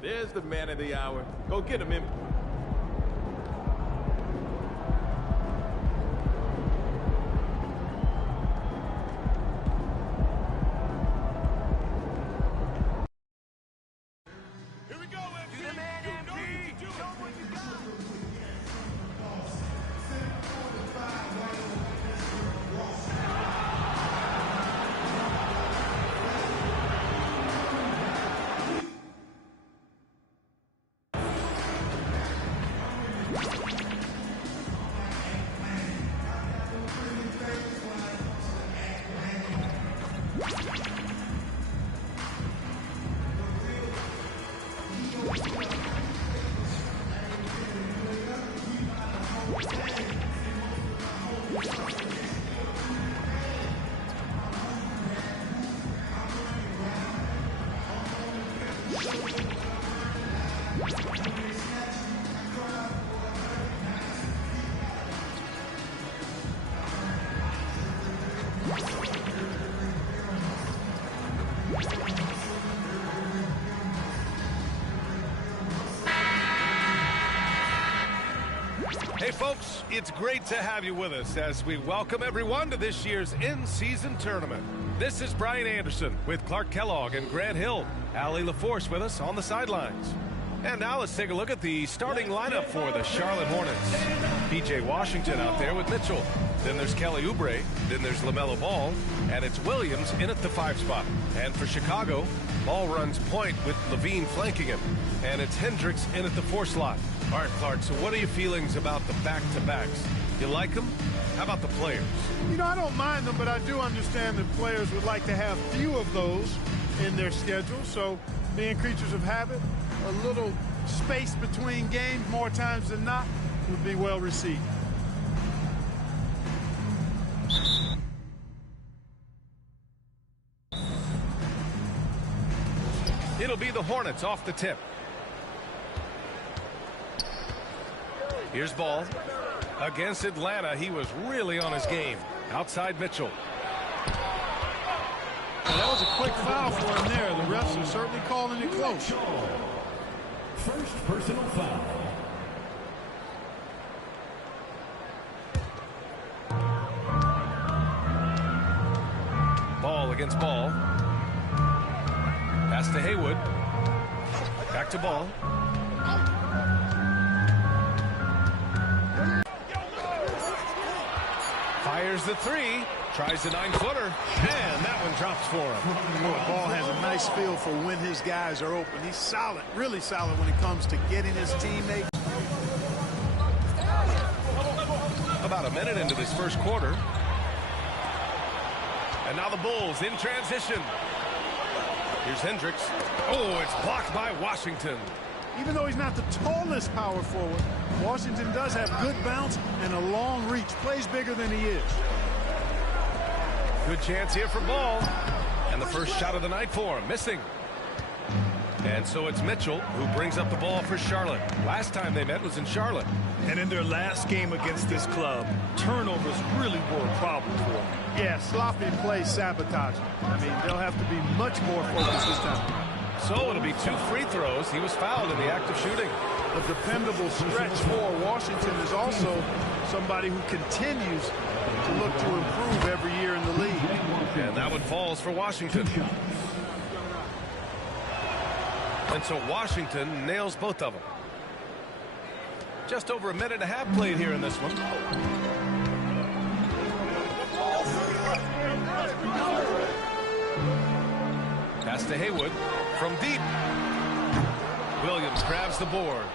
There's the man of the hour. Go get him in. Hey folks, it's great to have you with us as we welcome everyone to this year's in-season tournament. This is Brian Anderson with Clark Kellogg and Grant Hill. Allie LaForce with us on the sidelines. And now let's take a look at the starting lineup for the Charlotte Hornets. PJ Washington out there with Mitchell. Then there's Kelly Oubre. Then there's LaMelo Ball. And it's Williams in at the 5 spot. And for Chicago, Ball runs point with Levine flanking him. And it's Hendricks in at the 4 slot. All right, Clark, so what are your feelings about the back-to-backs? You like them? How about the players? You know, I don't mind them, but I do understand that players would like to have few of those in their schedule. So being creatures of habit, a little space between games more times than not would be well received. It'll be the Hornets off the tip. Here's Ball. Against Atlanta, he was really on his game. Outside Mitchell. Well, that was a quick foul for him there. The refs are certainly calling it close. First personal foul. Ball against Ball. Pass to Haywood. Back to Ball. Fires the 3. Tries the 9-footer. And that one drops for him. Ball has a nice feel for when his guys are open. He's solid, really solid when it comes to getting his teammates. About a minute into this first quarter. And now the Bulls in transition. Here's Hendricks. Oh, it's blocked by Washington. Even though he's not the tallest power forward, Washington does have good bounce and a long reach. Plays bigger than he is. Good chance here for Ball. And the first shot of the night for him. Missing. And so it's Mitchell who brings up the ball for Charlotte. Last time they met was in Charlotte. And in their last game against this club, turnovers really were a problem for them. Yeah, sloppy play sabotage. I mean, they'll have to be much more focused this time. So it'll be 2 free throws. He was fouled in the act of shooting. A dependable stretch for Washington is also somebody who continues to look to improve every year in the league. And that one falls for Washington. And so Washington nails both of them. Just over a minute and a half played here in this one. Pass to Haywood from deep. Williams grabs the board.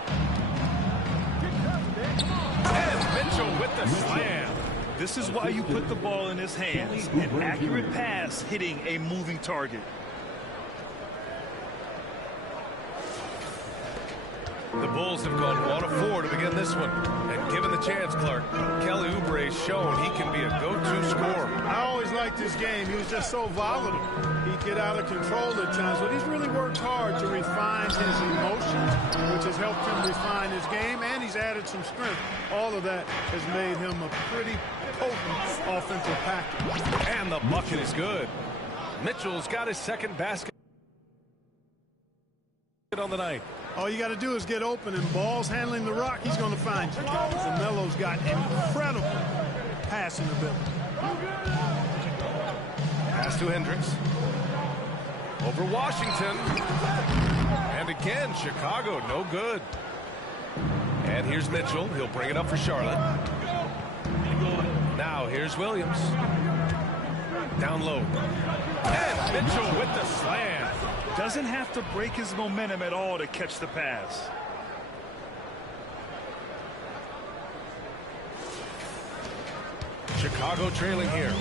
And Mitchell with the slam. This is why you put the ball in his hands. An accurate pass hitting a moving target. The Bulls have gone 1 of 4 to begin this one. And given the chance, Clark, Kelly Oubre has shown he can be a go-to scorer. I always liked this game. He was just so volatile. He'd get out of control at times, but he's really worked hard to refine his emotions, which has helped him refine his game, and he's added some strength. All of that has made him a pretty potent offensive package. And the bucket is good. Mitchell's got his second basket on the night. All you got to do is get open, and Ball's handling the rock. He's going to find you. Melo's got incredible passing ability. Pass to Hendricks. Over Washington. And again, Chicago, no good. And here's Mitchell. He'll bring it up for Charlotte. Now here's Williams. Down low. And Mitchell with the slam. Doesn't have to break his momentum at all to catch the pass. Chicago trailing here.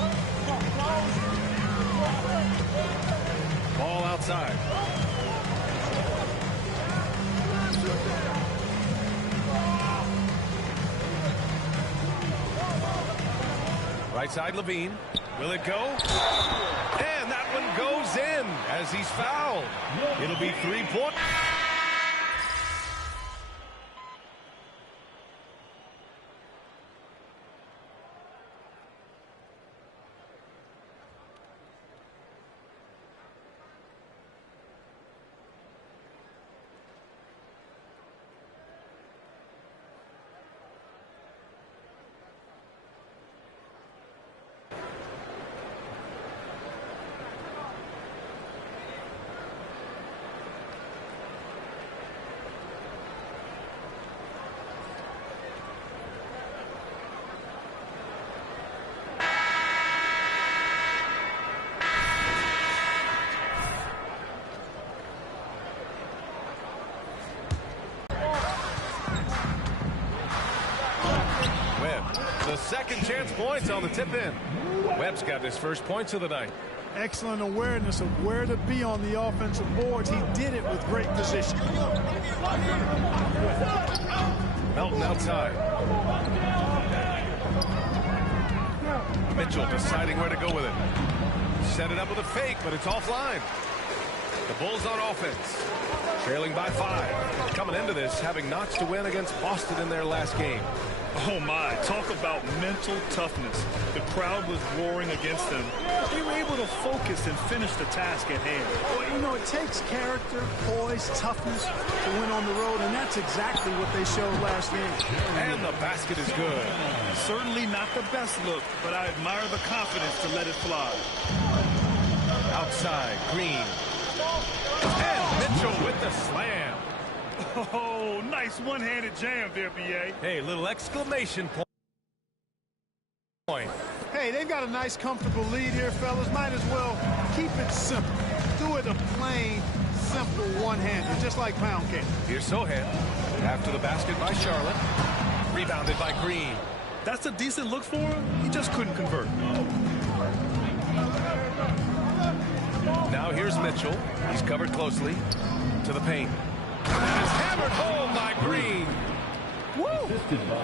Ball outside. Right side, Levine. Will it go? And that one goes in as he's fouled. It'll be 3 points. The second chance points on the tip in. Webb's got his first points of the night. Excellent awareness of where to be on the offensive boards. He did it with great position. Melton outside. Mitchell deciding where to go with it. Set it up with a fake, but it's offline. The Bulls on offense. Trailing by 5. Coming into this, having notched a win against Boston in their last game. Oh my, talk about mental toughness. The crowd was roaring against them. They were able to focus and finish the task at hand. Well, you know, it takes character, poise, toughness to win on the road, and that's exactly what they showed last game. And the basket is good. Certainly not the best look, but I admire the confidence to let it fly. Outside, Green. And Mitchell with the slam. Oh, nice one-handed jam there, B.A. Hey, little exclamation point. Hey, they've got a nice, comfortable lead here, fellas. Might as well keep it simple. Do it a plain, simple one-hander, just like pound cake. Here's Sohan. After the basket by Charlotte. Rebounded by Green. That's a decent look for him. He just couldn't convert. Now here's Mitchell. He's covered closely. To the paint. It's hammered home by Green. Woo!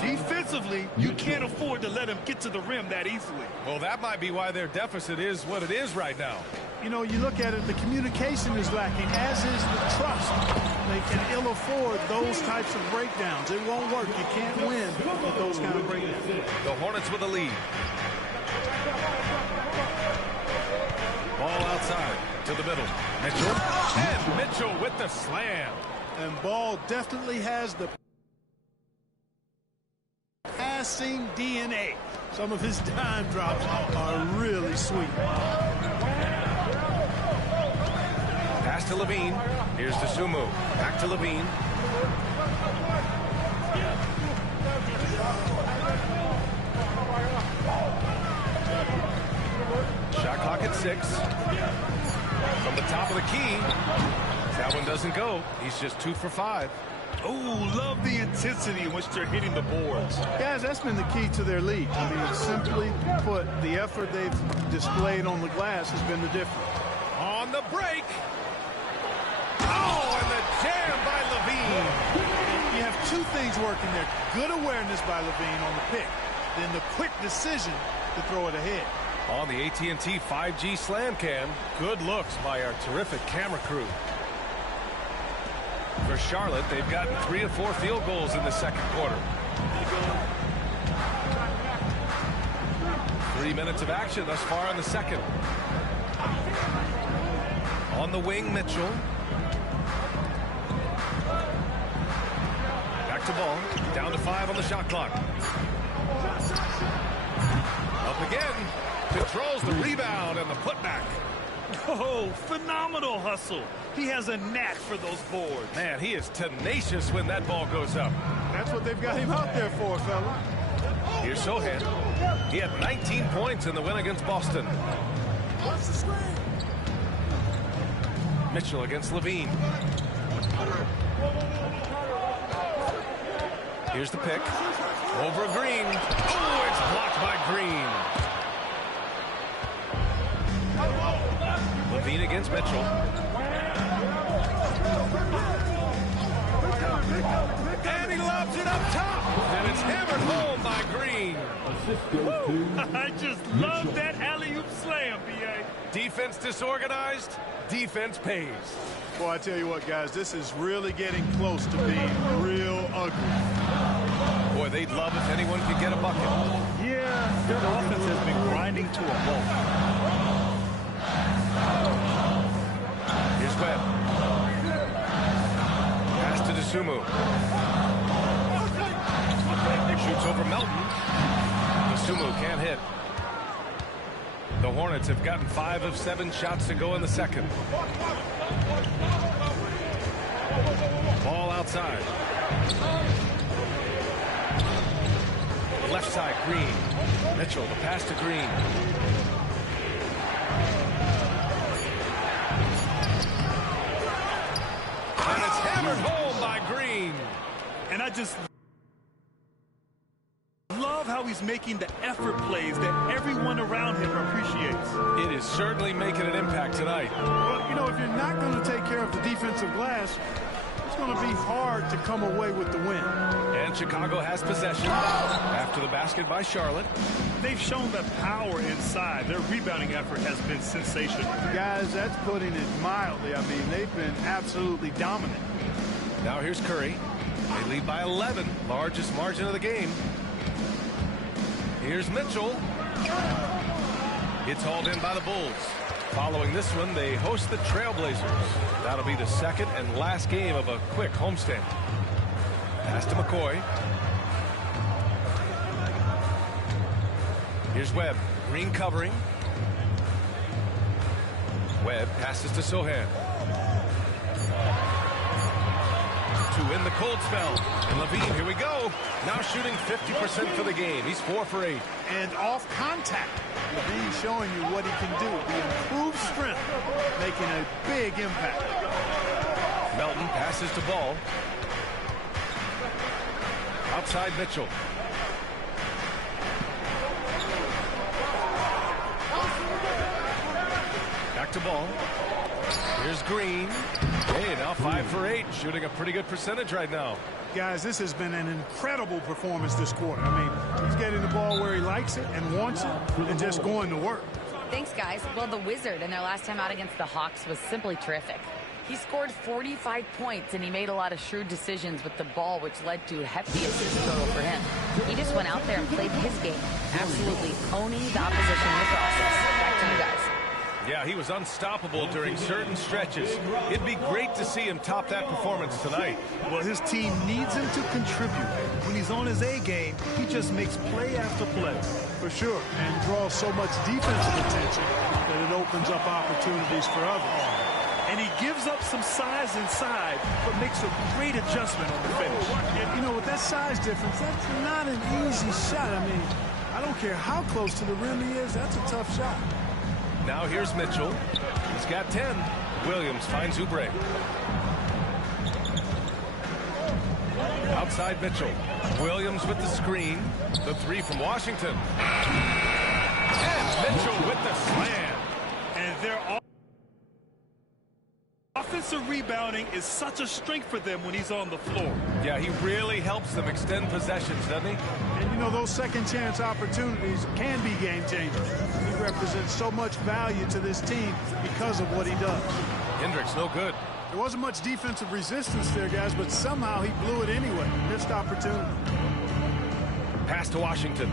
Defensively, you can't afford to let him get to the rim that easily. Well, that might be why their deficit is what it is right now. You know, you look at it, the communication is lacking, as is the trust. They can ill afford those types of breakdowns. It won't work. You can't win with those kind of breakdowns. The Hornets with a lead. Ball outside to the middle. Mitchell. And Mitchell with the slam. And Ball definitely has the passing DNA. Some of his dime drops are really sweet. Pass to Levine. Here's to Sumu. Back to Levine. Shot clock at 6. From the top of the key. That one doesn't go. He's just 2 for 5. Oh, love the intensity in which they're hitting the boards. Guys, that's been the key to their lead. I mean, simply put, the effort they've displayed on the glass has been the difference. On the break. Oh, and the jam by Levine. You have two things working there. Good awareness by Levine on the pick. Then the quick decision to throw it ahead. On the AT&T 5G Slam Cam, good looks by our terrific camera crew. For Charlotte, they've gotten 3 of 4 field goals in the second quarter. 3 minutes of action thus far in the second. On the wing, Mitchell. Back to ball. Down to 5 on the shot clock. Up again. Controls the rebound and the putback. Oh, phenomenal hustle. He has a knack for those boards. Man, he is tenacious when that ball goes up. That's what they've got him out there for, fella. Here's Sohan. He had 19 points in the win against Boston. Mitchell against Levine. Here's the pick. Over Green. Oh, it's blocked by Green. Levine against Mitchell. And he lobs it up top. And it's hammered home by Green. I just love that alley-oop slam, B.A. Defense disorganized. Defense pays. Boy, I tell you what, guys, this is really getting close to being real ugly. Boy, they'd love if anyone could get a bucket. Yeah, their offense has been grinding to a halt. Here's Webb. Pass to DeSumo. Shoots over Melton. DeSumo can't hit. The Hornets have gotten 5 of 7 shots to go in the second. Ball outside. Left side, Green. Mitchell, the pass to Green. And it's hammered home by Green. And I just love how he's making the effort plays that everyone around him appreciates. It is certainly making an impact tonight. Well, you know, if you're not going to take care of the defensive glass, it's going to be hard to come away with the win. And Chicago has possession after the basket by Charlotte. They've shown the power inside. Their rebounding effort has been sensational. Guys, that's putting it mildly. I mean, they've been absolutely dominant. Now here's Curry. They lead by 11, largest margin of the game. Here's Mitchell. It's hauled in by the Bulls. Following this one, they host the Trailblazers. That'll be the second and last game of a quick homestand. Pass to McCoy. Here's Webb. Green covering. Webb passes to Sohan. To win the cold spell. And Levine, here we go. Now shooting 50% for the game. He's 4 for 8. And off contact. Levine showing you what he can do. The improved strength making a big impact. Melton passes to Ball. Outside Mitchell. Back to Ball. Here's Green. Hey, now 5 for 8. Shooting a pretty good percentage right now. Guys, this has been an incredible performance this quarter. I mean, he's getting the ball where he likes it and wants it and just going to work. Thanks, guys. Well, the Wizard in their last time out against the Hawks was simply terrific. He scored 45 points, and he made a lot of shrewd decisions with the ball, which led to a hefty assist total for him. He just went out there and played his game, absolutely owning the opposition in the process. Back to you guys. Yeah, he was unstoppable during certain stretches. It'd be great to see him top that performance tonight. Well, his team needs him to contribute. When he's on his A game, he just makes play after play. For sure, and draws so much defensive attention that it opens up opportunities for others. And he gives up some size inside, but makes a great adjustment on the finish. Yeah, you know, with that size difference, that's not an easy shot. I mean, I don't care how close to the rim he is, that's a tough shot. Now here's Mitchell. He's got 10. Williams finds Oubre. Outside Mitchell. Williams with the screen. The 3 from Washington. And Mitchell with the slam. And their offensive rebounding is such a strength for them when he's on the floor. Yeah, he really helps them extend possessions, doesn't he? And, you know, those second chance opportunities can be game changers. He represents so much value to this team because of what he does. Hendricks, no good. There wasn't much defensive resistance there, guys, but somehow he blew it anyway. Missed opportunity. Pass to Washington.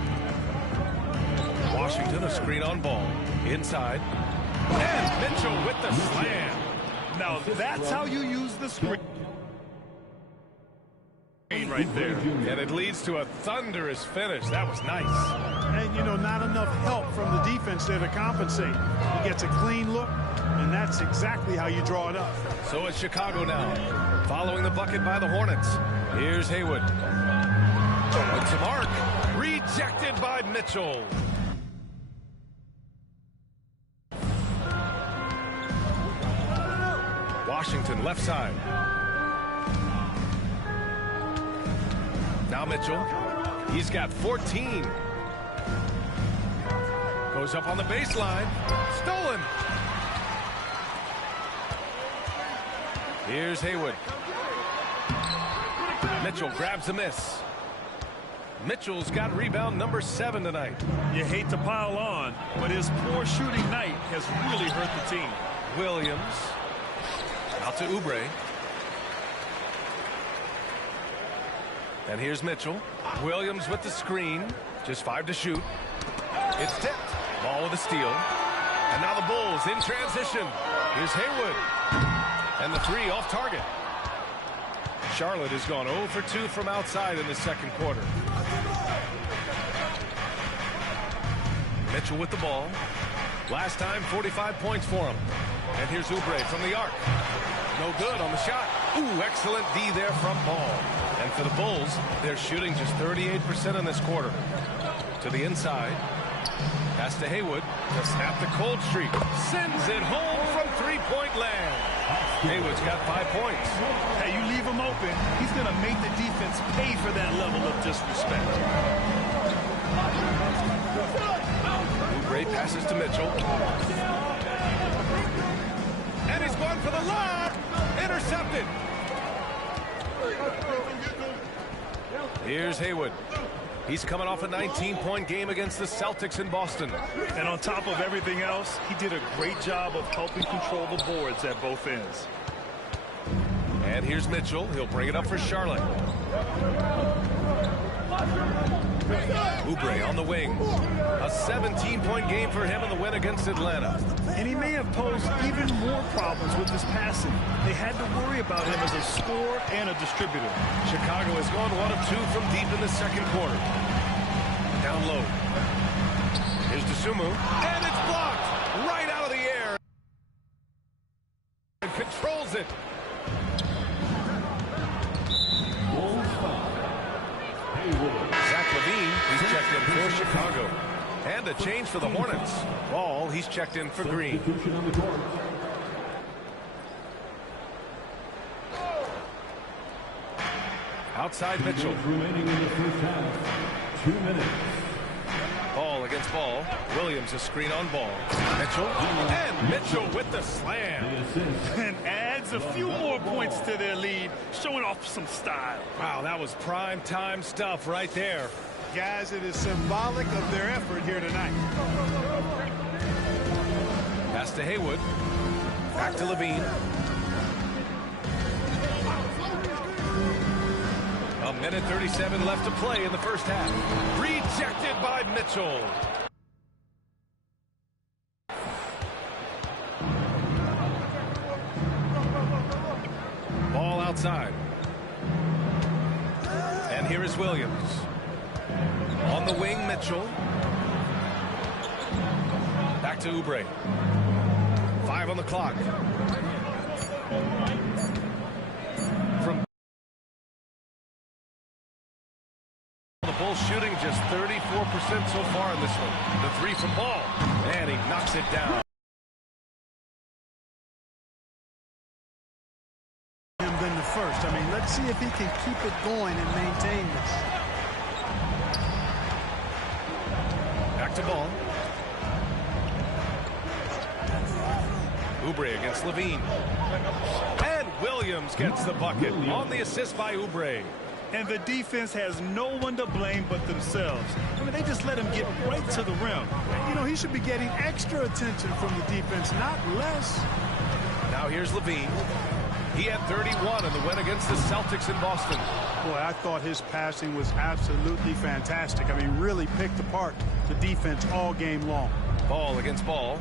Washington, a screen on Ball. Inside. And Mitchell with the slam. Now, that's how you use the screen right there. And it leads to a thunderous finish. That was nice. And, you know, not enough help from the defense there to compensate. He gets a clean look, and that's exactly how you draw it up. So it's Chicago now, following the bucket by the Hornets. Here's Haywood. To mark. Rejected by Mitchell. Washington left side. Now Mitchell. He's got 14. Goes up on the baseline. Stolen. Here's Haywood. Mitchell grabs a miss. Mitchell's got rebound number 7 tonight. You hate to pile on, but his poor shooting night has really hurt the team. Williams. Out to Oubre. And here's Mitchell. Williams with the screen. Just 5 to shoot. It's tipped. Ball with a steal. And now the Bulls in transition. Here's Haywood. And the 3 off target. Charlotte has gone 0 for 2 from outside in the second quarter. Mitchell with the ball. Last time, 45 points for him. And here's Oubre from the arc. No good on the shot. Ooh, excellent D there from Ball. And for the Bulls, they're shooting just 38% in this quarter. To the inside. Pass to Haywood. Just at the cold streak. Sends it home from three-point land. Haywood's got 5 points. Hey, you leave him open, he's going to make the defense pay for that level of disrespect. Oubre passes to Mitchell. And he's going for the lob. Intercepted. Here's Haywood. He's coming off a 19-point game against the Celtics in Boston. And on top of everything else, he did a great job of helping control the boards at both ends. And here's Mitchell. He'll bring it up for Charlotte. Oubre on the wing. A 17-point game for him in the win against Atlanta. And he may have posed even more problems with his passing. They had to worry about him as a scorer and a distributor. Chicago has gone 1 of 2 from deep in the second quarter. Down low. Here's Dosunmu. And it's blocked right out of the air. And controls it. Zach LaVine, he's checked in for Chicago. And a change for the Hornets. Ball, he's checked in for Green. Outside Mitchell. Remaining in the first half. 2 minutes. Ball against Ball. Williams a screen on Ball. Mitchell. And Mitchell with the slam. And adds a few more points to their lead, showing off some style. Wow, that was prime time stuff right there. Guys, it is symbolic of their effort here tonight. Pass to Haywood. Back to LaVine. A minute 37 left to play in the first half. Rejected by Mitchell. Ball outside. And here is Williams. On the wing, Mitchell. Back to Oubre. 5 on the clock. From the Bulls shooting just 34% so far in this one. The 3 from Ball. And he knocks it down. Than the first. I mean, let's see if he can keep it going and maintain this. Back to Ball. Oubre against LaVine. And Williams gets the bucket on the assist by Oubre. And the defense has no one to blame but themselves. I mean, they just let him get right to the rim. You know, he should be getting extra attention from the defense, not less. Now here's LaVine. He had 31 in the win against the Celtics in Boston. Boy, I thought his passing was absolutely fantastic. I mean, really picked apart the defense all game long. Ball against Ball.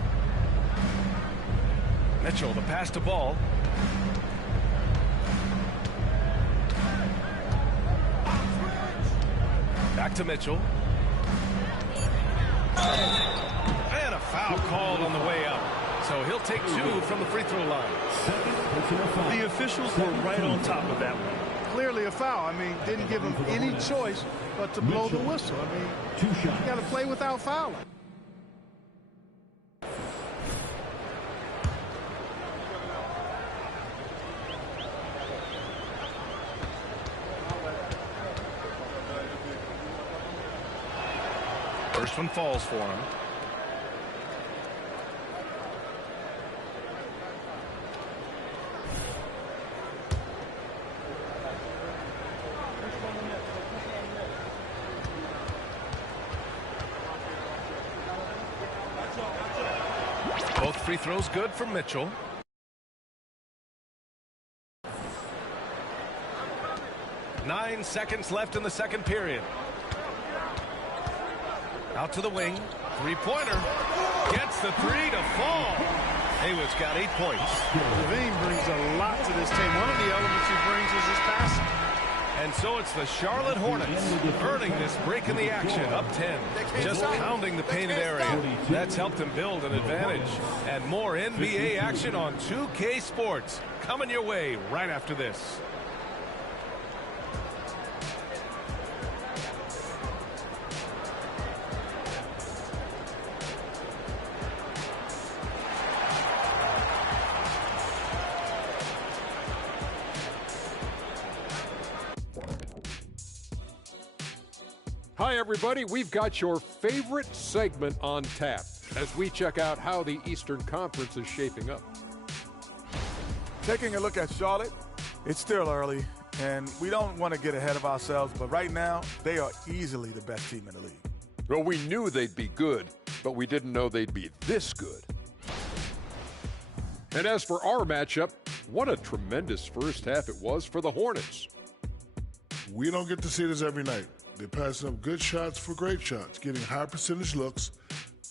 Mitchell, the pass to Ball. Back to Mitchell. And a foul called on the way up. So he'll take 2 from the free throw line. The officials were right on top of that one. Clearly a foul. I mean, didn't give him any choice but to blow the whistle. I mean, you got to play without fouling. First one falls for him. Both free throws good for Mitchell. Nine seconds left in the second period. Out to the wing. Three-pointer. Gets the 3 to fall. Haywood's got 8 points. Levine brings a lot to this team. One of the elements he brings is his passing. And so it's the Charlotte Hornets earning this break in the action, up 10. Just pounding the painted area. That's helped them build an advantage. And more NBA action on 2K Sports coming your way right after this. Hi, everybody. We've got your favorite segment on tap as we check out how the Eastern Conference is shaping up. Taking a look at Charlotte, it's still early, and we don't want to get ahead of ourselves, but right now, they are easily the best team in the league. Well, we knew they'd be good, but we didn't know they'd be this good. And as for our matchup, what a tremendous first half it was for the Hornets. We don't get to see this every night. They're passing up good shots for great shots, getting high percentage looks.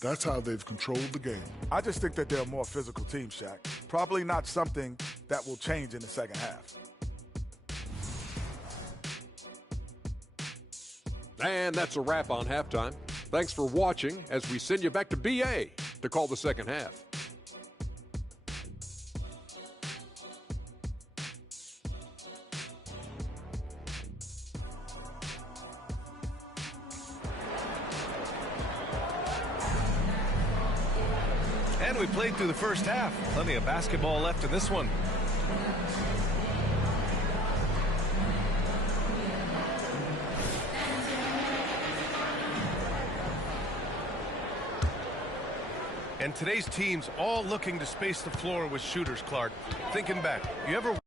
That's how they've controlled the game. I just think that they're a more physical team, Shaq. Probably not something that will change in the second half. And that's a wrap on halftime. Thanks for watching as we send you back to BA to call the second half. And we played through the first half. Plenty of basketball left in this one. And today's teams all looking to space the floor with shooters, Clark. Thinking back, you ever...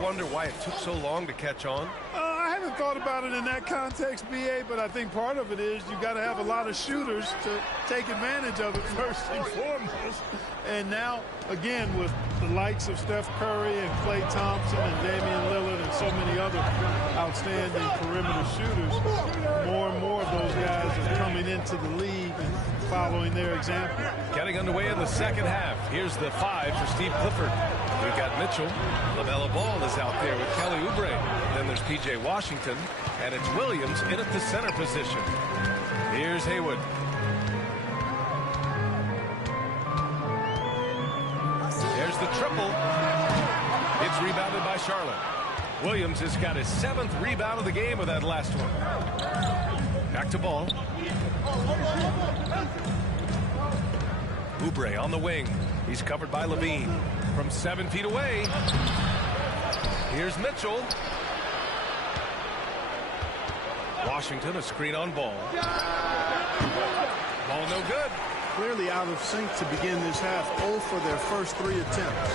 Wonder why it took so long to catch on. I haven't thought about it in that context, BA, but I think part of it is you got to have a lot of shooters to take advantage of it first and foremost. And now, again, with the likes of Steph Curry and Klay Thompson and Damian Lillard and so many other outstanding perimeter shooters, more and more of those guys are coming into the league and following their example. Getting underway in the second half. Here's the 5 for Steve Clifford. We've got Mitchell. LaMelo Ball is out there with Kelly Oubre. Then there's P.J. Washington, and it's Williams in at the center position. Here's Haywood. There's the triple. It's rebounded by Charlotte. Williams has got his 7th rebound of the game with that last one. Back to Ball. Oubre on the wing. He's covered by Levine. From 7 feet away. Here's Mitchell. Washington, a screen on Ball. Ball no good. Clearly out of sync to begin this half. 0 for their first 3 attempts.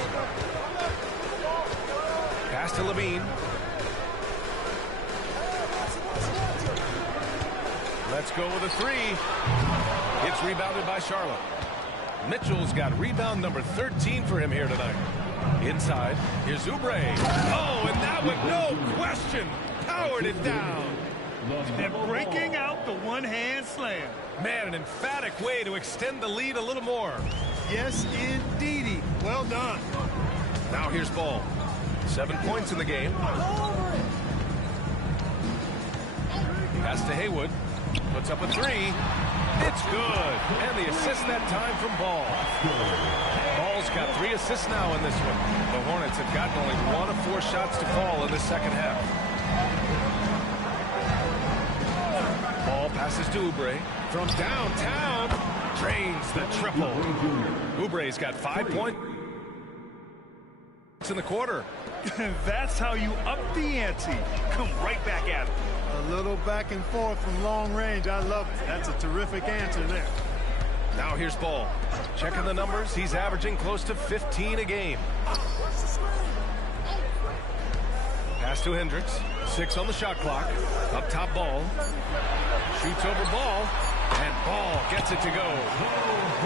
Pass to Levine. Let's go with a 3. It's rebounded by Charlotte. Mitchell's got rebound number 13 for him here tonight. Inside, here's Oubre. Oh, and that one, no question, powered it down. And breaking out the one-hand slam. Man, an emphatic way to extend the lead a little more. Yes, indeedy. Well done. Now here's Ball. 7 points in the game. Pass to Haywood. Puts up a 3. It's good. And the assist that time from Ball. Ball's got 3 assists now in this one. The Hornets have gotten only 1 of 4 shots to fall in the second half. Ball passes to Oubre. From downtown, drains the triple. Oubre's got 5 points in the quarter. That's how you up the ante. Come right back at it. A little back and forth from long range. I love it. That's a terrific answer there. Now here's Ball. Checking the numbers. He's averaging close to 15 a game. Pass to Hendricks. 6 on the shot clock. Up top Ball. Shoots over Ball. And Ball gets it to go.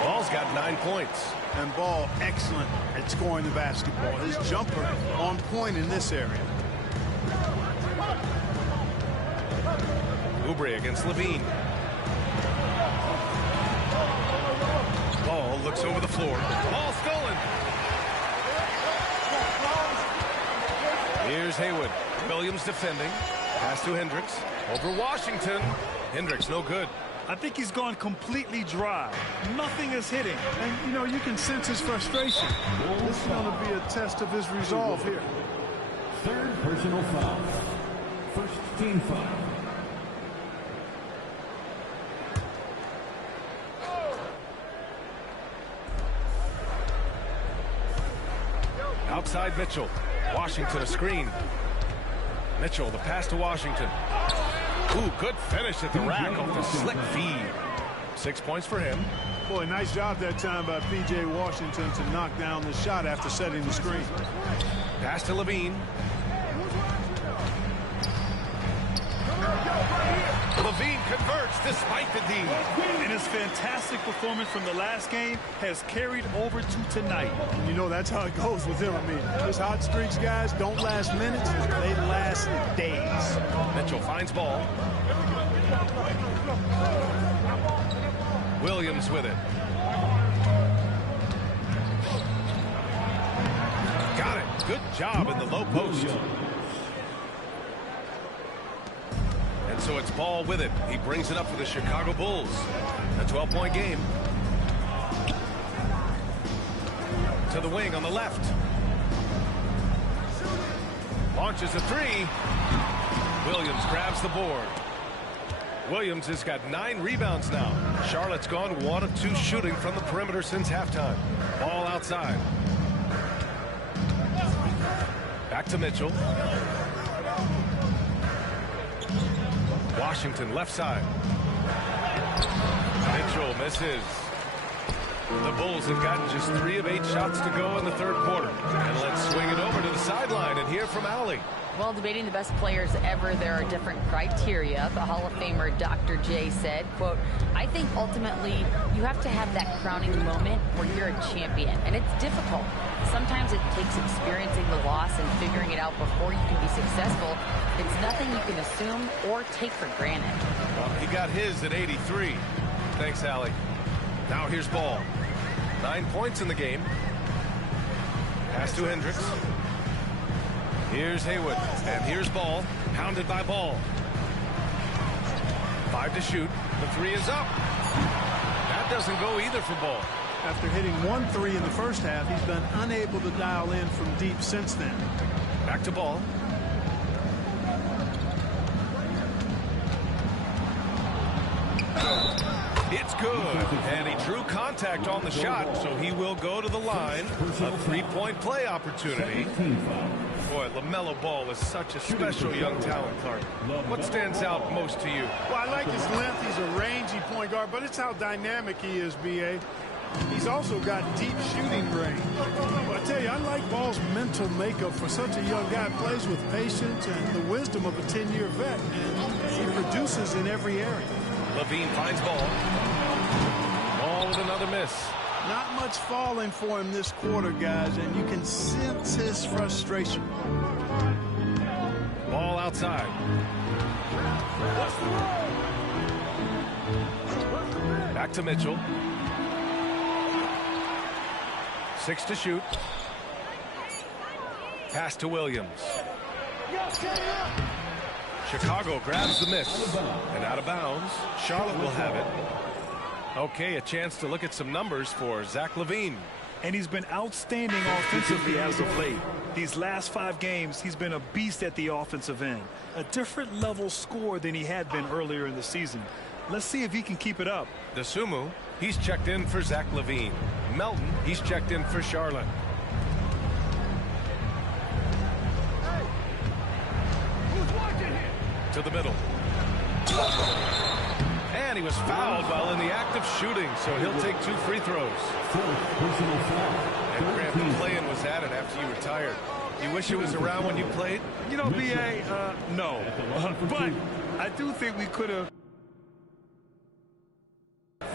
Ball's got 9 points. And Ball excellent at scoring the basketball. His jumper on point in this area. Oubre against Levine. Ball looks over the floor. Ball stolen. Here's Haywood. Williams defending. Pass to Hendricks. Over Washington. Hendricks no good. I think he's gone completely dry. Nothing is hitting. And, you know, you can sense his frustration. This is going to be a test of his resolve here. 3rd personal foul. First team foul. Outside Mitchell. Washington a screen. Mitchell, the pass to Washington. Ooh, good finish at the rack off the slick feed. 6 points for him. Boy, nice job that time by P.J. Washington to knock down the shot after setting the screen. Pass to Levine. Levine converts despite the D. And his fantastic performance from the last game has carried over to tonight. You know, that's how it goes with him. I mean, his hot streaks, guys, don't last minutes. They last days. Mitchell finds Ball. Williams with it. Got it. Good job in the low post. And so it's Ball with it. He brings it up for the Chicago Bulls. A 12-point game. To the wing on the left. Launches a 3. Williams grabs the board. Williams has got 9 rebounds now. Charlotte's gone 1 of 2 shooting from the perimeter since halftime. Ball outside. Back to Mitchell. Washington left side. Mitchell misses. The Bulls have gotten just 3 of 8 shots to go in the third quarter. And let's swing it over to the sideline and hear from Allie. Well, debating the best players ever, there are different criteria. The Hall of Famer Dr. J said, quote, I think ultimately you have to have that crowning moment where you're a champion. And it's difficult. Sometimes it takes experiencing the loss and figuring it out before you can be successful. It's nothing you can assume or take for granted. Well, he got his at 83. Thanks, Allie. Now here's Ball. 9 points in the game. Pass to Hendricks. Here's Haywood. And here's Ball. Hounded by Ball. 5 to shoot. The 3 is up. That doesn't go either for Ball. After hitting 1 3 in the first half, he's been unable to dial in from deep since then. Back to Ball. It's good. And he drew contact on the shot, so he will go to the line. A 3-point play opportunity. Boy, LaMelo Ball is such a special young talent, Clark. What stands out most to you? Well, I like his length. He's a rangy point guard, but it's how dynamic he is, B.A. He's also got deep shooting range. But I tell you, I like Ball's mental makeup for such a young guy. Plays with patience and the wisdom of a 10-year vet, and he produces in every area. Levine finds Ball. Ball with another miss. Not much falling for him this quarter, guys, and you can sense his frustration. Ball outside. Back to Mitchell. 6 to shoot. Pass to Williams. Chicago grabs the miss. And out of bounds. Charlotte will have it. Okay, a chance to look at some numbers for Zach LaVine. And he's been outstanding offensively as of late. These last 5 games, he's been a beast at the offensive end. A different level score than he had been earlier in the season. Let's see if he can keep it up. DeSumo, he's checked in for Zach LaVine. Melton, he's checked in for Charlotte. To the middle. And he was fouled while in the act of shooting, so he'll take 2 free throws. And Grant, the play-in was added after you retired. You wish it was around when you played? You know, B.A., no. But I do think we could have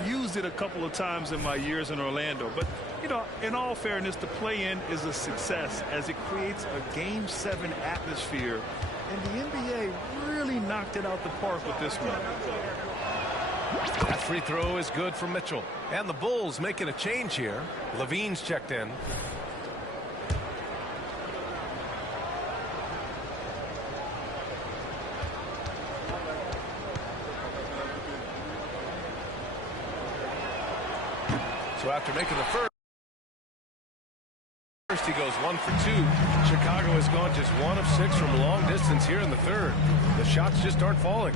used it a couple of times in my years in Orlando. But, you know, in all fairness, the play-in is a success as it creates a Game 7 atmosphere. And the NBA really knocked it out the park with this one. That free throw is good for Mitchell. And the Bulls making a change here. Levine's checked in. So after making the first, he goes 1 for 2. Chicago has gone just 1 of 6 from long distance here in the third. The shots just aren't falling.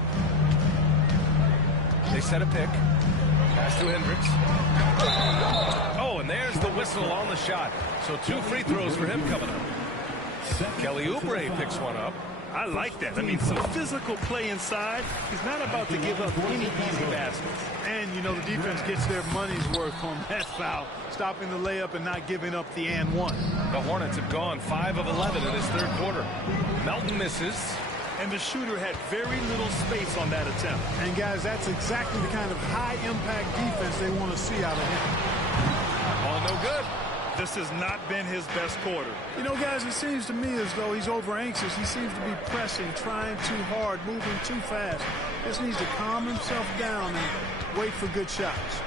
They set a pick. Pass to Hendricks. Oh, and there's the whistle on the shot. So 2 free throws for him coming up. Kelly Oubre picks one up. I like that. I mean, some physical play inside. He's not about to give up any easy baskets. And, you know, the defense gets their money's worth on that foul, stopping the layup and not giving up the and one. The Hornets have gone 5 of 11 in this third quarter. Melton misses. And the shooter had very little space on that attempt. And, guys, that's exactly the kind of high-impact defense they want to see out of him. All no good. This has not been his best quarter. You know, guys, it seems to me as though he's over-anxious. He seems to be pressing, trying too hard, moving too fast. Just needs to calm himself down and wait for good shots.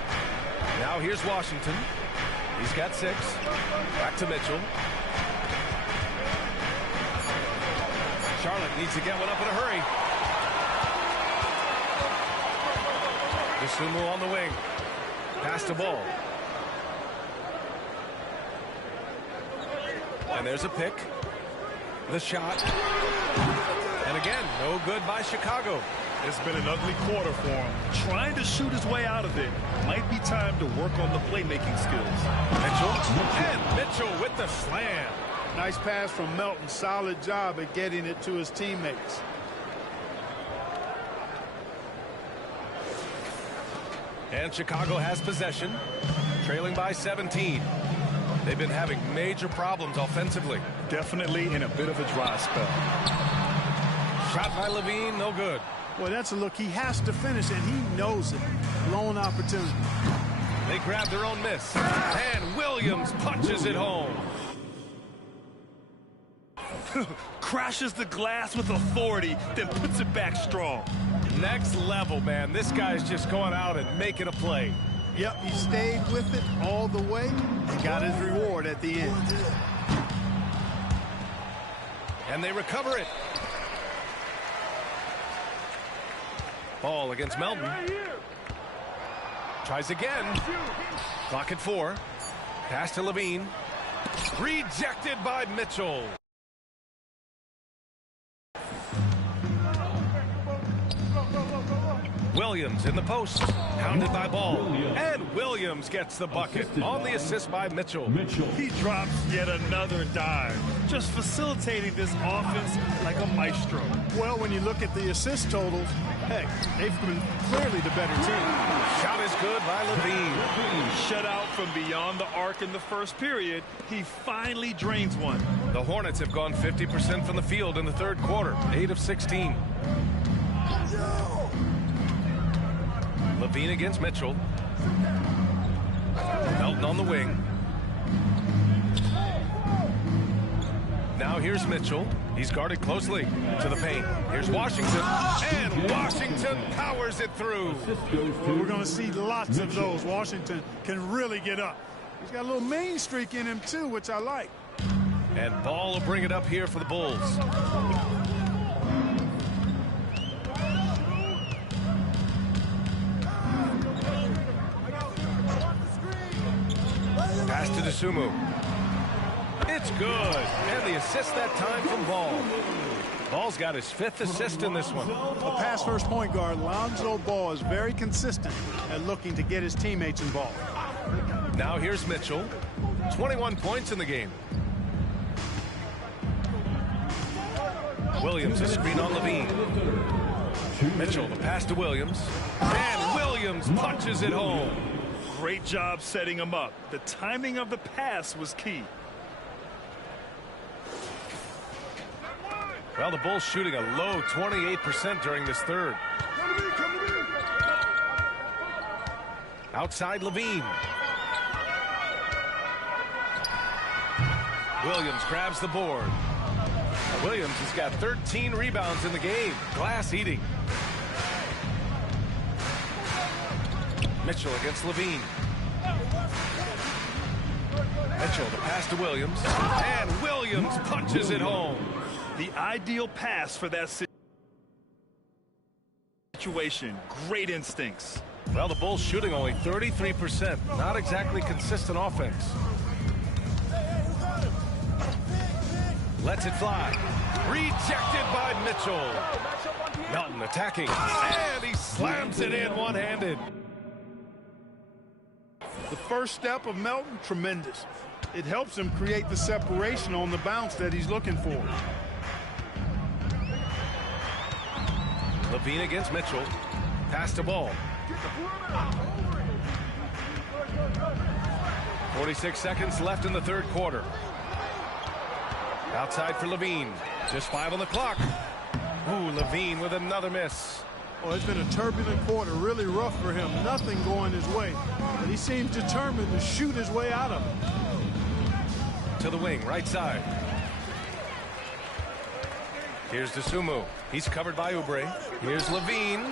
Now here's Washington. He's got 6. Back to Mitchell. Charlotte needs to get one up in a hurry. DeSumo on the wing. Pass the ball. And there's a pick. The shot. And again, no good by Chicago. It's been an ugly quarter for him. Trying to shoot his way out of it. Might be time to work on the playmaking skills. Mitchell. And Mitchell with the slam. Nice pass from Melton. Solid job at getting it to his teammates. And Chicago has possession. trailing by 17. They've been having major problems offensively. Definitely in a bit of a dry spell. Shot by Levine, no good. Well, that's a look he has to finish, and he knows it. Blown opportunity. They grab their own miss. And Williams punches it home. Crashes the glass with authority, then puts it back strong. Next level, man. This guy's just going out and making a play. Yep, he stayed with it all the way and got his reward at the end. And they recover it. Ball against Melton. Tries again. Clock at 4. Pass to Levine. Rejected by Mitchell. Williams in the post. Pounded by Ball. And Williams gets the bucket on the assist by Mitchell. He drops yet another dive. Just facilitating this offense like a maestro. Well, when you look at the assist totals, heck, they've been clearly the better team. Shot is good by Levine. Shut out from beyond the arc in the first period. He finally drains one. The Hornets have gone 50% from the field in the third quarter. 8 of 16. Levine against Mitchell. Melton on the wing. Now here's Mitchell. He's guarded closely to the paint. Here's Washington. And Washington powers it through. Well, we're going to see lots of those. Washington can really get up. He's got a little main streak in him, too, which I like. And Ball will bring it up here for the Bulls. Pass to DeSumo. It's good. And the assist that time from Ball. Ball's got his 5th assist in this one. A pass first point guard, Lonzo Ball, is very consistent at looking to get his teammates involved. Now here's Mitchell. 21 points in the game. Williams, a screen on Levine. Mitchell, the pass to Williams. And Williams punches it home. Great job setting him up. The timing of the pass was key. Well, the Bulls shooting a low 28% during this third. Outside Levine. Williams grabs the board. Williams has got 13 rebounds in the game. Glass eating. Mitchell against Levine. Mitchell, the pass to Williams. And Williams punches it home. The ideal pass for that situation. Great instincts. Well, the Bulls shooting only 33%. Not exactly consistent offense. Lets it fly. Rejected by Mitchell. Melton attacking. And he slams it in one-handed. The first step of Melton, tremendous. It helps him create the separation on the bounce that he's looking for. Levine against Mitchell. Pass to Ball. 46 seconds left in the third quarter. Outside for Levine. Just 5 on the clock. Ooh, Levine with another miss. Oh, it's been a turbulent quarter, really rough for him. Nothing going his way. But he seems determined to shoot his way out of it. To the wing, right side. Here's DeSumo. He's covered by Oubre. Here's Levine.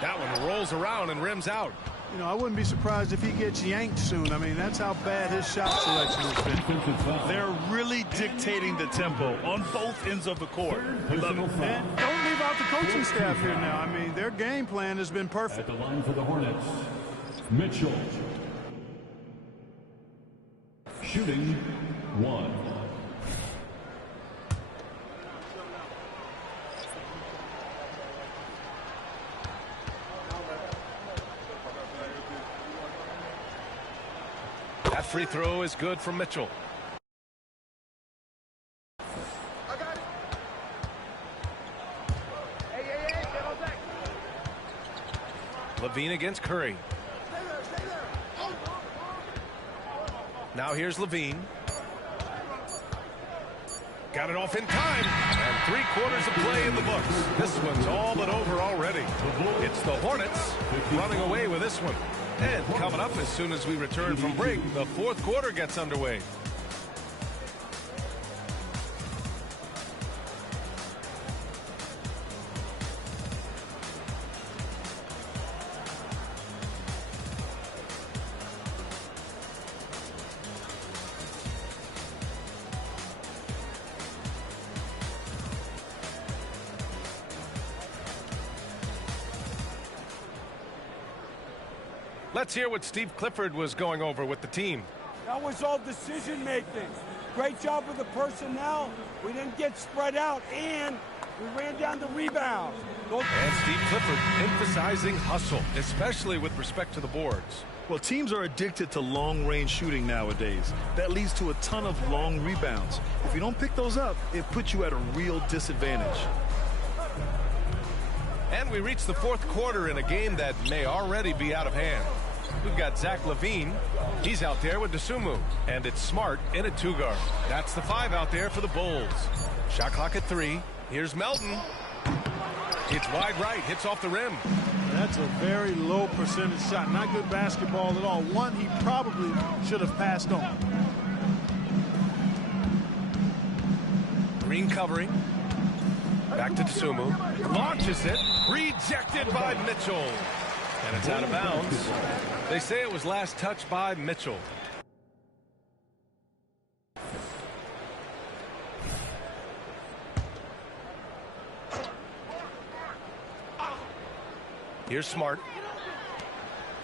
That one rolls around and rims out. You know, I wouldn't be surprised if he gets yanked soon. I mean, that's how bad his shot selection has been. They're really dictating the tempo on both ends of the court. We love it. And don't leave out the coaching staff here now. I mean, their game plan has been perfect. At the line for the Hornets, Mitchell. Shooting 1. That free throw is good from Mitchell. Levine against Curry. Now here's Levine. Got it off in time. And 3/4 of play in the books. This one's all but over already. It's the Hornets running away with this one. And coming up as soon as we return from break, the 4th quarter gets underway. Let's hear what Steve Clifford was going over with the team. That was all decision making. Great job with the personnel. We didn't get spread out, and we ran down the rebound. And Steve Clifford emphasizing hustle, especially with respect to the boards. Well, teams are addicted to long-range shooting nowadays. That leads to a ton of long rebounds. If you don't pick those up, it puts you at a real disadvantage. And we reach the 4th quarter in a game that may already be out of hand. We've got Zach Levine. He's out there with Dosunmu. And it's Smart in a 2-guard. That's the 5 out there for the Bulls. Shot clock at 3. Here's Melton. It's wide right. Hits off the rim. That's a very low percentage shot. Not good basketball at all. One he probably should have passed on. Green covering. Back to Dosunmu. Launches it. Rejected by Mitchell. And it's out of bounds. They say it was last touched by Mitchell. Here's Smart.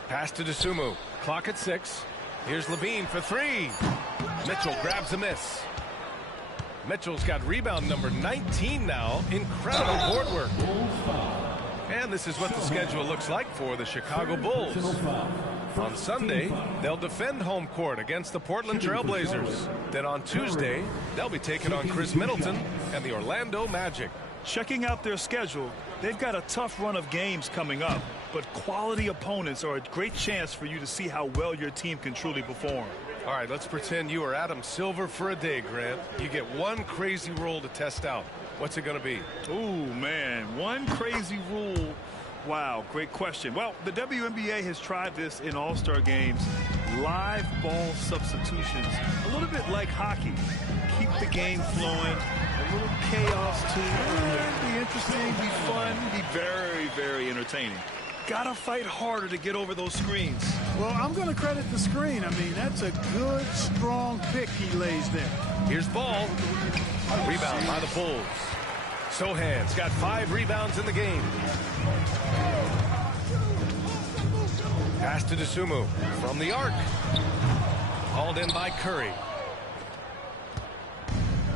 Pass to Dosunmu. Clock at 6. Here's Levine for 3. Mitchell grabs a miss. Mitchell's got rebound number 19 now. Incredible board work. And this is what the schedule looks like for the Chicago Bulls. On Sunday, they'll defend home court against the Portland Trailblazers. Then on Tuesday, they'll be taking on Chris Middleton and the Orlando Magic. Checking out their schedule, they've got a tough run of games coming up, but quality opponents are a great chance for you to see how well your team can truly perform. All right, let's pretend you are Adam Silver for a day, Grant. You get one crazy rule to test out. What's it going to be? Ooh, man, one crazy rule. Wow, great question. Well, the WNBA has tried this in all-star games. Live ball substitutions, a little bit like hockey. Keep the game flowing, a little chaos too. Be interesting, be fun, be very, very entertaining. Gotta fight harder to get over those screens. Well, I'm going to credit the screen. I mean, that's a good, strong pick he lays there. Here's Ball. Rebound by the Bulls. Sohan's got 5 rebounds in the game. Pass to Dosunmu from the arc. Hauled in by Curry.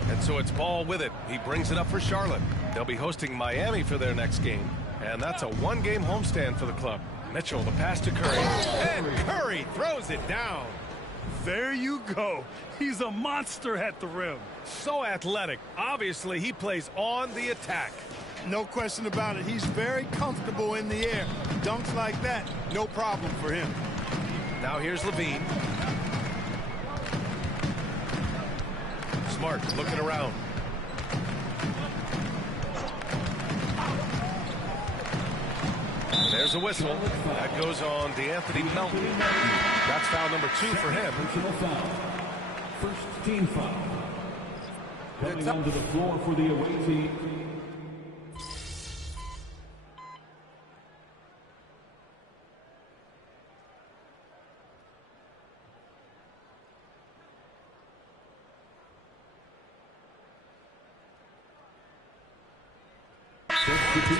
And so it's Ball with it. He brings it up for Charlotte. They'll be hosting Miami for their next game. And that's a 1-game homestand for the club. Mitchell, the pass to Curry. And Curry throws it down. There you go. He's a monster at the rim. So athletic. Obviously, he plays on the attack. No question about it. He's very comfortable in the air. Dunks like that, no problem for him. Now here's Levine. Smart looking around. There's a whistle. That goes on DeAnthony Melton. That's foul number 2 for him. First team foul. Coming onto the floor for the away team.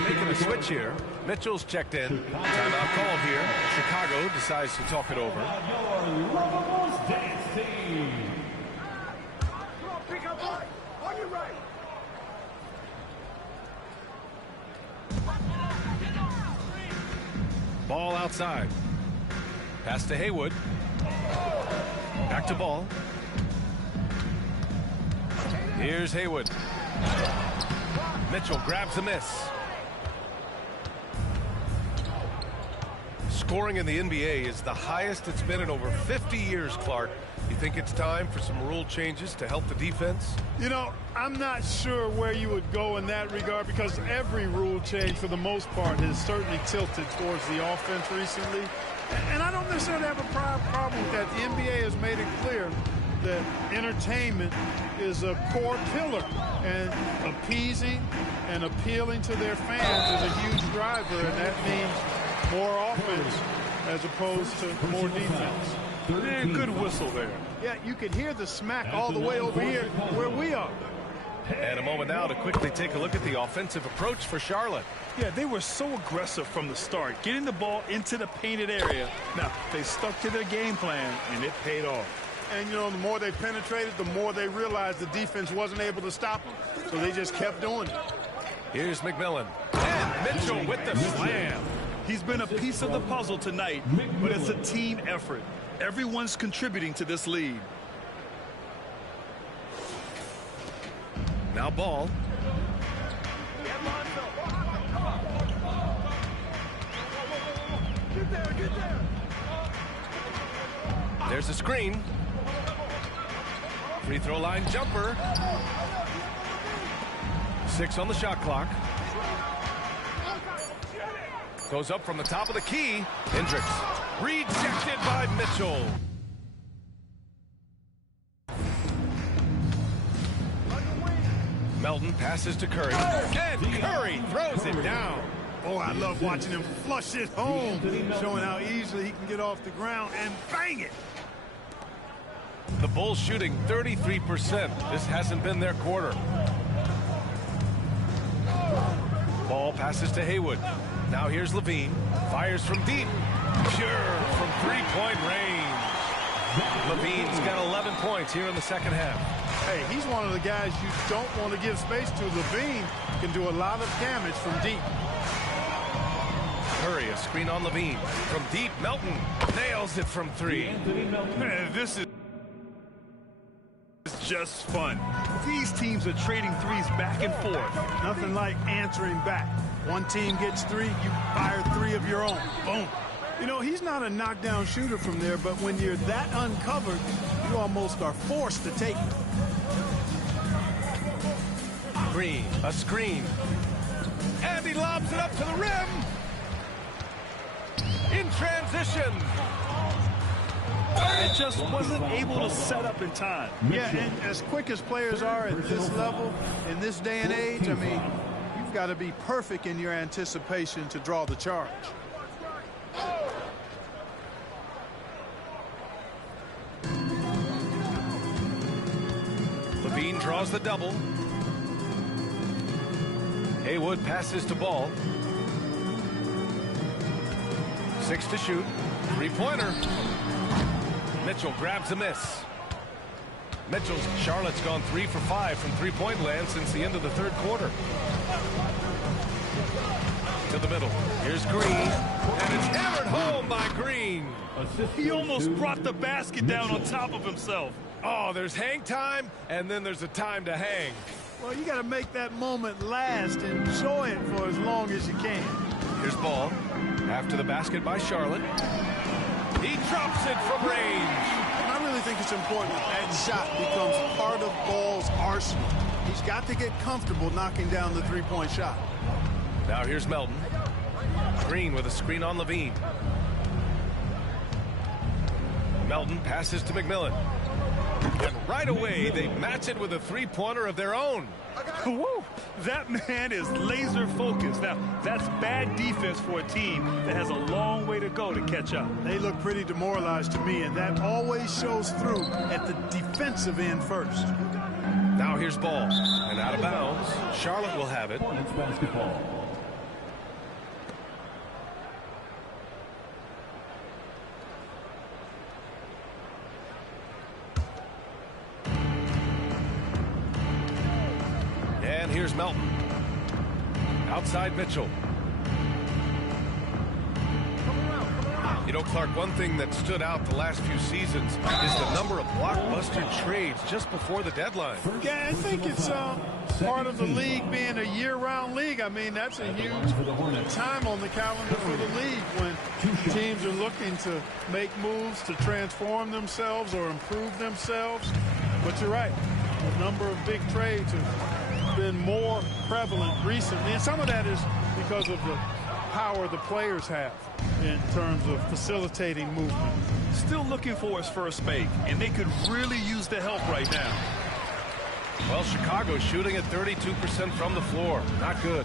Making a switch here. Mitchell's checked in. Timeout called here. Chicago decides to talk it over. Ball outside. Pass to Haywood. Back to Ball. Here's Haywood. Mitchell grabs a miss. Scoring in the NBA is the highest it's been in over 50 years, Clark. You think it's time for some rule changes to help the defense? You know, I'm not sure where you would go in that regard because every rule change, for the most part, has certainly tilted towards the offense recently. And I don't necessarily have a problem with that. The NBA has made it clear that entertainment is a core pillar, and appeasing and appealing to their fans is a huge driver, and that means more offense as opposed to more defense. Man, good whistle there. Yeah, you could hear the smack all the way over here where we are. And a moment now to quickly take a look at the offensive approach for Charlotte. Yeah, they were so aggressive from the start, getting the ball into the painted area. Now, they stuck to their game plan, and it paid off. And, you know, the more they penetrated, the more they realized the defense wasn't able to stop them, so they just kept doing it. Here's McMillan. And Mitchell with the slam. He's been a piece of the puzzle tonight, but it's a team effort. Everyone's contributing to this lead. Now ball. There's a screen. Free throw line jumper. 6 on the shot clock. Goes up from the top of the key. Hendricks. Rejected by Mitchell. Melton passes to Curry. And Curry throws it down. Oh, I love watching him flush it home, showing how easily he can get off the ground and bang it. The Bulls shooting 33%. This hasn't been their quarter. Ball passes to Haywood. Now here's Levine. Fires from deep. Pure from three-point range. Levine's got 11 points here in the second half. Hey, he's one of the guys you don't want to give space to. Levine can do a lot of damage from deep. Curry, a screen on Levine. From deep, Melton nails it from 3. Man, this is just fun. These teams are trading threes back and forth. Nothing like answering back. One team gets 3, you fire 3 of your own. Boom. You know, he's not a knockdown shooter from there, but when you're that uncovered, you almost are forced to take it. Green, a screen. And he lobs it up to the rim. In transition. It just wasn't able to set up in time. Yeah, and as quick as players are at this level, in this day and age, I mean, you've got to be perfect in your anticipation to draw the charge. Levine draws the double. Haywood passes to Ball. 6 to shoot. Three-pointer. Mitchell grabs a miss. Charlotte's gone 3 for 5 from three-point land since the end of the third quarter. To the middle. Here's Green. And it's hammered home by Green. He almost brought the basket down on top of himself. Oh, there's hang time, and then there's a time to hang. Well, you got to make that moment last. Enjoy it for as long as you can. Here's Ball. After the basket by Charlotte. He drops it from range. I really think it's important that shot becomes part of Ball's arsenal. He's got to get comfortable knocking down the three-point shot. Now here's Melton. Green with a screen on Levine. Melton passes to McMillan. And right away, they match it with a three-pointer of their own. Woo! That man is laser focused. Now, that's bad defense for a team that has a long way to go to catch up. They look pretty demoralized to me, and that always shows through at the defensive end first. Now here's Ball. And out of bounds. Charlotte will have it. Hornets basketball. And here's Melton. Outside Mitchell. You know, Clark, one thing that stood out the last few seasons is the number of blockbuster trades just before the deadline. Yeah, I think it's part of the league being a year-round league. I mean, that's a huge time on the calendar for the league when teams are looking to make moves to transform themselves or improve themselves. But you're right, the number of big trades have been more prevalent recently, and some of that is because of the power the players have in terms of facilitating movement. Still looking for his first make, and they could really use the help right now. Well, Chicago's shooting at 32% from the floor. Not good.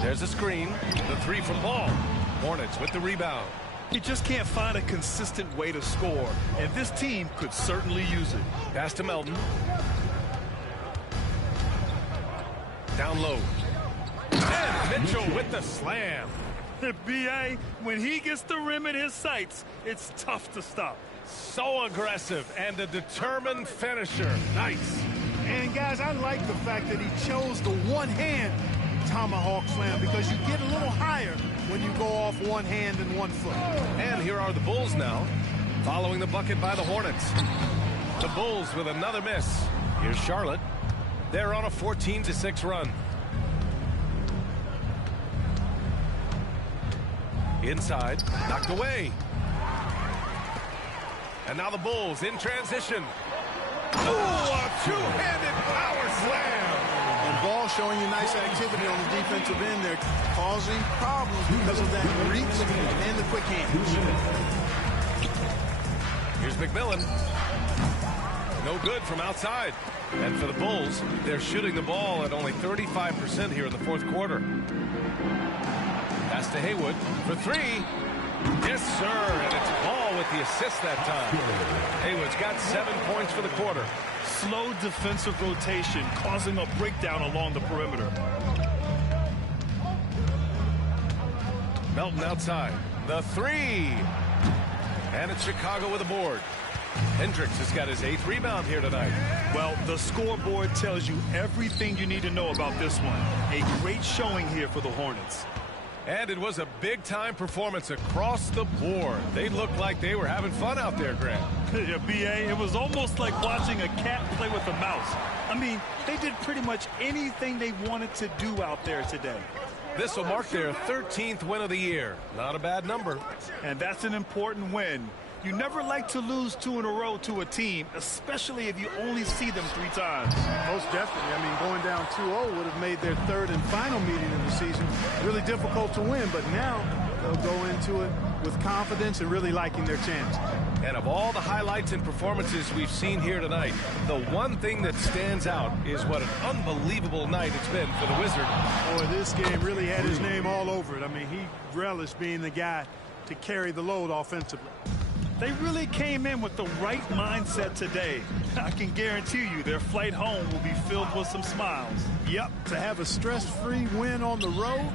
There's a screen. The three from Ball. Hornets with the rebound. He just can't find a consistent way to score, and this team could certainly use it. Pass to Melton. Down low. And Mitchell with the slam. B.A., when he gets the rim in his sights, it's tough to stop. So aggressive and a determined finisher. Nice. And, guys, I like the fact that he chose the one-hand tomahawk slam because you get a little higher when you go off one hand and one foot. And here are the Bulls now, following the bucket by the Hornets. The Bulls with another miss. Here's Charlotte. They're on a 14-6 run. Inside, knocked away. And now the Bulls in transition. Oh, a two-handed power slam. And Ball showing you nice activity on the defensive end there, causing problems because of that reach and the quick hands. Here's McMillan. No good from outside. And for the Bulls, they're shooting the ball at only 35% here in the fourth quarter. Pass to Haywood for three. Yes, sir. And it's Ball with the assist that time. Haywood's got 7 points for the quarter. Slow defensive rotation causing a breakdown along the perimeter. Melton outside. The three. And it's Chicago with a board. Hendricks has got his 8th rebound here tonight. Well, the scoreboard tells you everything you need to know about this one. A great showing here for the Hornets. And it was a big-time performance across the board. They looked like they were having fun out there, Grant. Yeah, B.A., it was almost like watching a cat play with a mouse. I mean, they did pretty much anything they wanted to do out there today. This will mark their 13th win of the year. Not a bad number. And that's an important win. You never like to lose 2 in a row to a team, especially if you only see them 3 times. Most definitely. I mean, going down 2-0 would have made their 3rd and final meeting of the season really difficult to win, but now they'll go into it with confidence and really liking their chance. And of all the highlights and performances we've seen here tonight, the one thing that stands out is what an unbelievable night it's been for the Wizards. Boy, this game really had his name all over it. I mean, he relished being the guy to carry the load offensively. They really came in with the right mindset today. I can guarantee you their flight home will be filled with some smiles. Yep, to have a stress-free win on the road,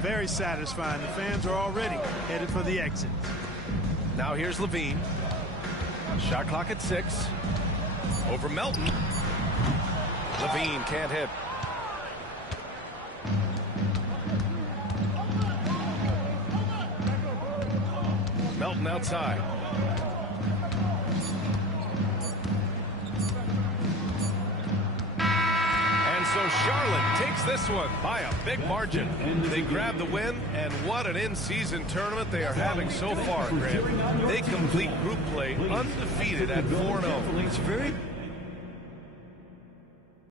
very satisfying. The fans are already headed for the exit. Now here's Levine. Shot clock at 6. Over Melton. Levine can't hit. Melton outside. So Charlotte takes this one by a big margin. They grab the win, and what an in-season tournament they are having so far, Graham. They complete group play undefeated at 4-0. It's very